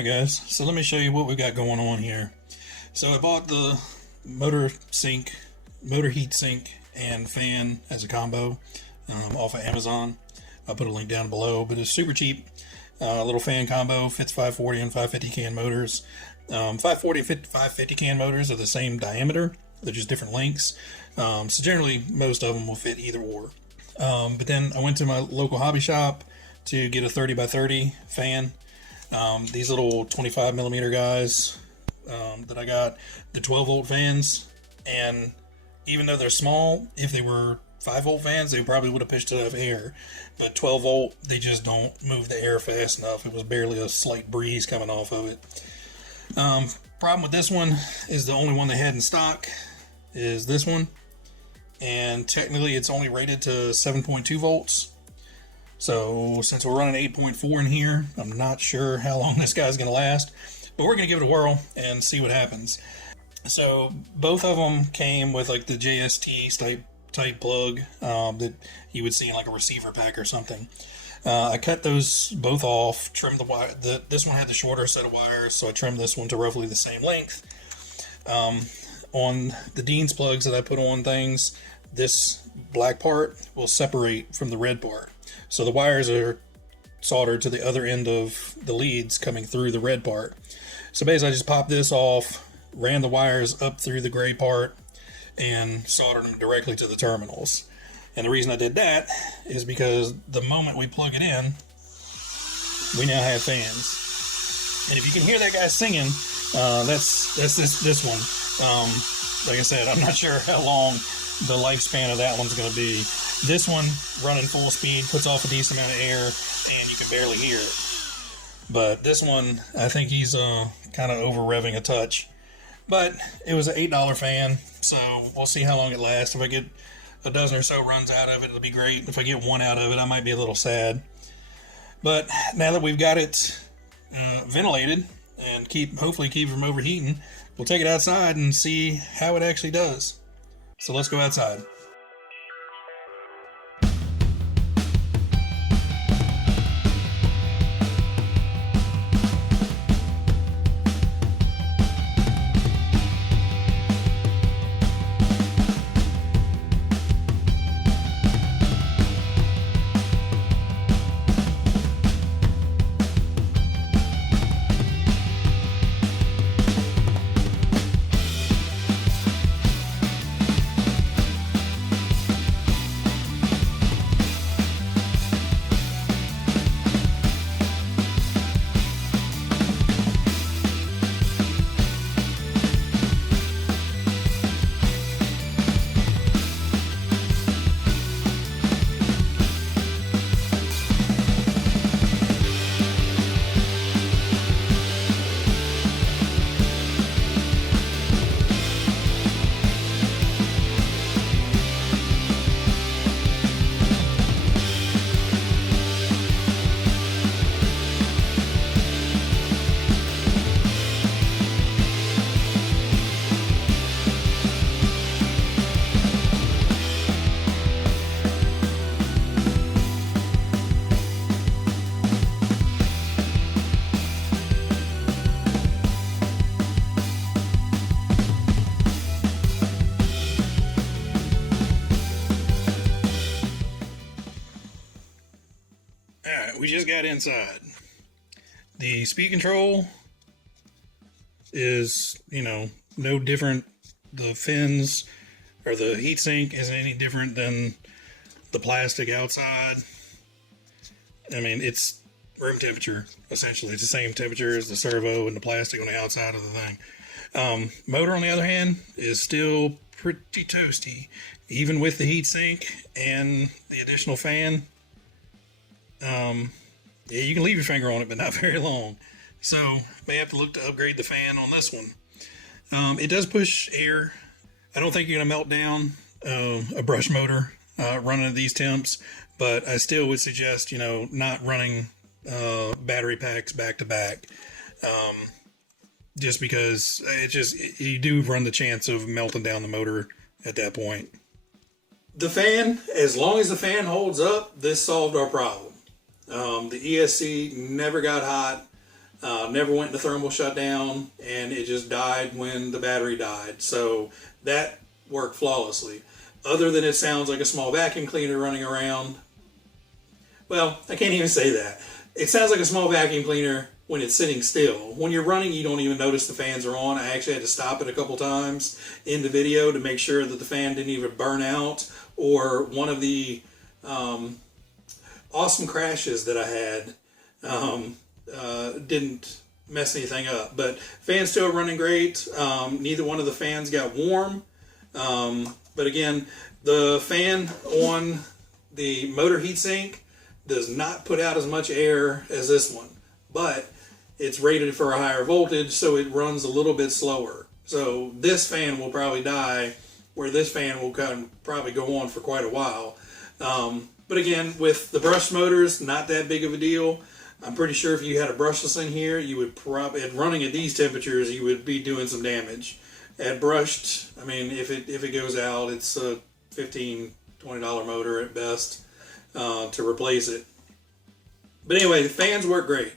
Alright guys, so let me show you what we got going on here. So I bought the motor heat sink and fan as a combo off of Amazon. I'll put a link down below, but it's super cheap. Little fan combo, fits 540 and 550 can motors. 540 and 550 can motors are the same diameter, they're just different lengths. So generally most of them will fit either or. But then I went to my local hobby shop to get a 30 by 30 fan. These little 25 millimeter guys that I got, the 12 volt fans, and even though they're small, if they were 5 volt fans, they probably would have pushed enough air, but 12 volt, they just don't move the air fast enough. It was barely a slight breeze coming off of it. Problem with this one is the only one they had in stock is this one, and technically it's only rated to 7.2 volts. So since we're running 8.4 in here, I'm not sure how long this guy's going to last, but we're going to give it a whirl and see what happens. So both of them came with like the JST type plug that you would see in like a receiver pack or something. I cut those both off, trimmed the wire. This one had the shorter set of wires, so I trimmed this one to roughly the same length. On the Dean's plugs that I put on things, this black part will separate from the red part. So the wires are soldered to the other end of the leads coming through the red part. So basically I just popped this off, ran the wires up through the gray part, and soldered them directly to the terminals. And the reason I did that is because the moment we plug it in, we now have fans. And if you can hear that guy singing, that's this one. Like I said, I'm not sure how long the lifespan of that one's going to be. This one, running full speed, puts off a decent amount of air, and you can barely hear it. But this one, I think he's kind of over-revving a touch. But it was an $8 fan, so we'll see how long it lasts. If I get a dozen or so runs out of it, it'll be great. If I get one out of it, I might be a little sad. But now that we've got it ventilated and hopefully keep it from overheating, we'll take it outside and see how it actually does. So let's go outside. We just got inside. The speed control is, no different. The fins or the heatsink isn't any different than the plastic outside. I mean, it's room temperature, essentially. It's the same temperature as the servo and the plastic on the outside of the thing. Motor, on the other hand, is still pretty toasty. Even with the heatsink and the additional fan, yeah, you can leave your finger on it, but not very long. So may have to look to upgrade the fan on this one. It does push air. I don't think you're gonna melt down a brush motor running at these temps, but I still would suggest not running battery packs back to back, just because you do run the chance of melting down the motor at that point. The fan, as long as the fan holds up, this solved our problem. The ESC never got hot. Never went into thermal shutdown, and it just died when the battery died. So that worked flawlessly. Other than it sounds like a small vacuum cleaner running around. Well, I can't even say that. It sounds like a small vacuum cleaner when it's sitting still. When you're running, you don't even notice the fans are on. I actually had to stop it a couple times in the video to make sure that the fan didn't even burn out, or one of the awesome crashes that I had didn't mess anything up. But fans still running great. Neither one of the fans got warm. But again, the fan on the motor heatsink does not put out as much air as this one, but it's rated for a higher voltage, so it runs a little bit slower. So this fan will probably die, where this fan will probably go on for quite a while. But again, with the brushed motors, not that big of a deal. I'm pretty sure if you had a brushless in here, you would probably, at running at these temperatures, you would be doing some damage. At brushed, I mean, if it goes out, it's a $15, $20 motor at best to replace it. But anyway, the fans work great.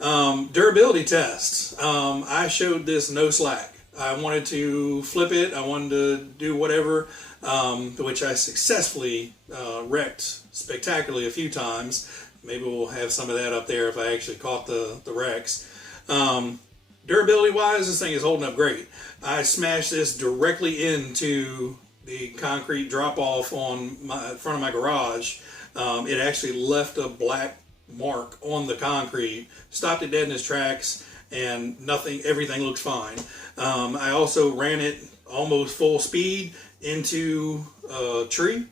Durability tests. I showed this no slack. I wanted to flip it. I wanted to do whatever, which I successfully wrecked spectacularly a few times. Maybe we'll have some of that up there if I actually caught the wrecks. Durability wise, this thing is holding up great. I smashed this directly into the concrete drop off on front of my garage. It actually left a black mark on the concrete, stopped it dead in its tracks, and everything looks fine. I also ran it almost full speed into a tree.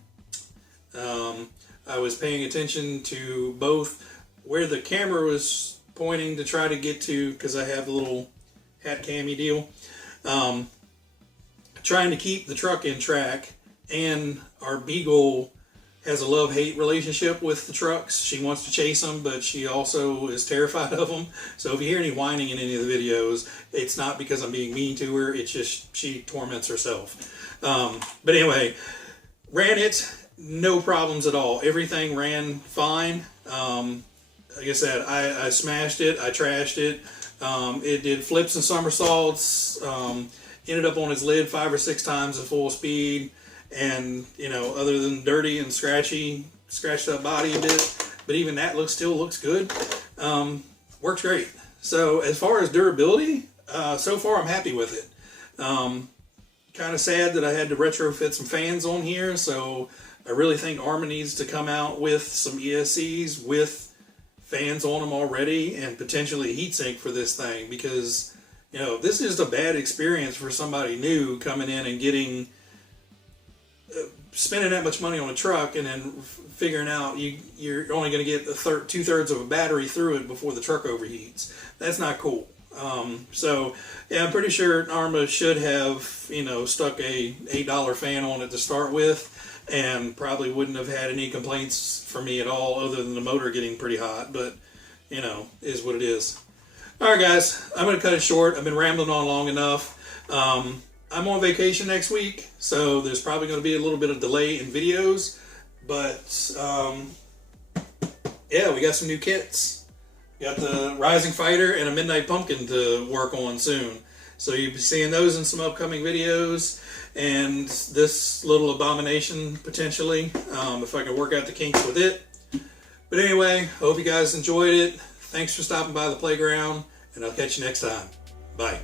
I was paying attention to both where the camera was pointing to try to get to, because I have the little hat cammy deal, trying to keep the truck in track, and our Beagle has a love-hate relationship with the trucks. She wants to chase them, but she also is terrified of them. So if you hear any whining in any of the videos, it's not because I'm being mean to her, it's just she torments herself. But anyway, ran it, no problems at all. Everything ran fine. Like I said, I smashed it, I trashed it. It did flips and somersaults, ended up on its lid 5 or 6 times at full speed. And, you know, other than dirty and scratched up body a bit, but even that still looks good. Works great. So as far as durability, so far I'm happy with it. Kind of sad that I had to retrofit some fans on here, so I really think Arrma needs to come out with some ESCs with fans on them already, and potentially a heatsink for this thing, because, you know, this is a bad experience for somebody new coming in and spending that much money on a truck, and then figuring out you're only going to get 2/3 of a battery through it before the truck overheats. That's not cool. So yeah, I'm pretty sure Arrma should have, you know, stuck a $8 fan on it to start with, and probably wouldn't have had any complaints from me at all, other than the motor getting pretty hot. But, you know, is what it is. All right, guys, I'm going to cut it short. I've been rambling on long enough. I'm on vacation next week, so there's probably going to be a little bit of delay in videos, but yeah, we got some new kits. We got the Rising Fighter and a Midnight Pumpkin to work on soon, so you'll be seeing those in some upcoming videos, and this little abomination potentially, if I can work out the kinks with it. But anyway, hope you guys enjoyed it. Thanks for stopping by the playground, and I'll catch you next time. Bye.